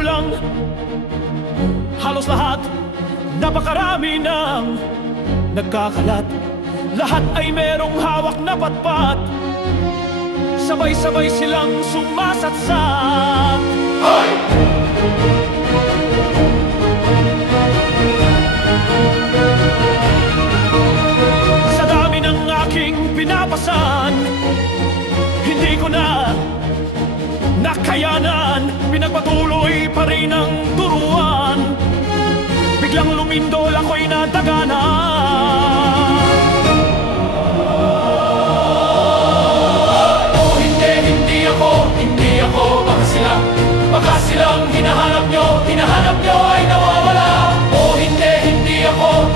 ko lang, halos lahat, napakarami ng nagkakalat. Lahat ay merong hawak na patpat, sabay-sabay silang sumasatsat. Hoy! Sa dami ng aking pinapasan, hindi ko na nakayanan, pinagpatuloy pa rin ang turuan. Biglang lumindol, ako'y nadaganan. Oh, hindi ako, baka silang hinahanap nyo ay nawawala. Oh, hindi ako,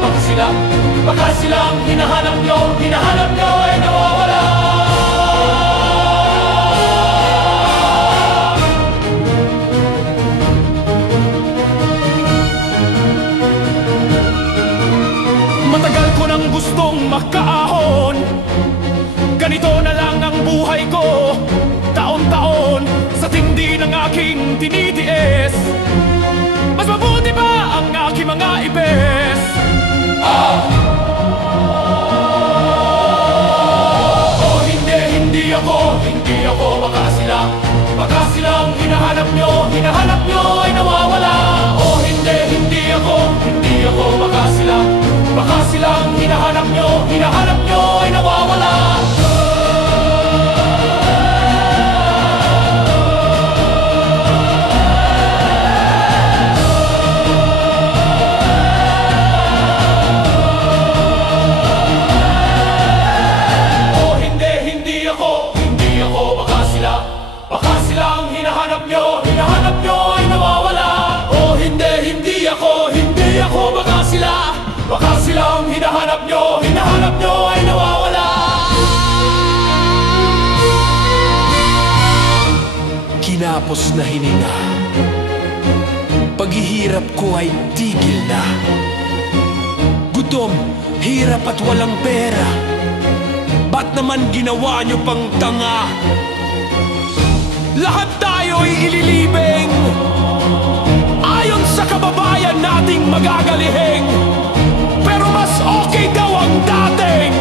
baka silang hinahanap nyo ay nawawala. Matagal ko nang gustong makaahon, ganito na lang ang buhay ko. Taon-taon sa tindi ng aking tinitiis, mas mabuti pa ang aking mga ibes. Oh, hindi ako, baka silang hinahanap nyo ay nawawala. Oh, hindi ako, baka silang hinahanap nyo ay nawawala. Baka silang hinahanap nyo ay nawawala. Oh, hindi ako, baka silang hinahanap nyo ay nawawala. Kinapos na hininga, paghihirap ko ay tigil na. Gutom, hirap at walang pera, ba't naman ginawa nyo pang tanga? Lahat tayo'y ililibing ayon sa kababayan nating magagalihing, pero mas okay daw ang dating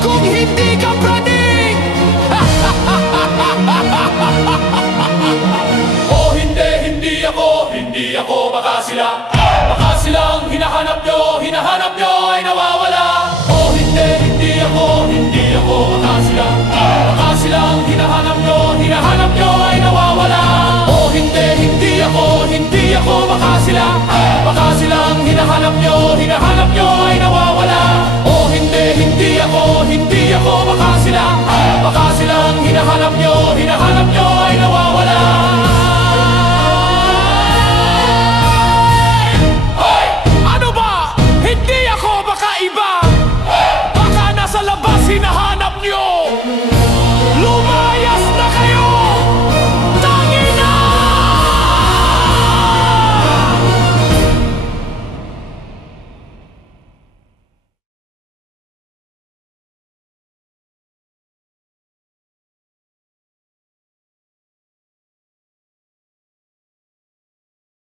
kung hindi ka praning. Oh, hindi ako, baka silang hinahanap nyo ay nawawala. Oh, hindi ako, baka silang hinahanap nyo ay nawawala. Oh, hindi ako, baka silang hinahanap nyo ay nawawala. Oh, hindi ako, baka silang hinahanap nyo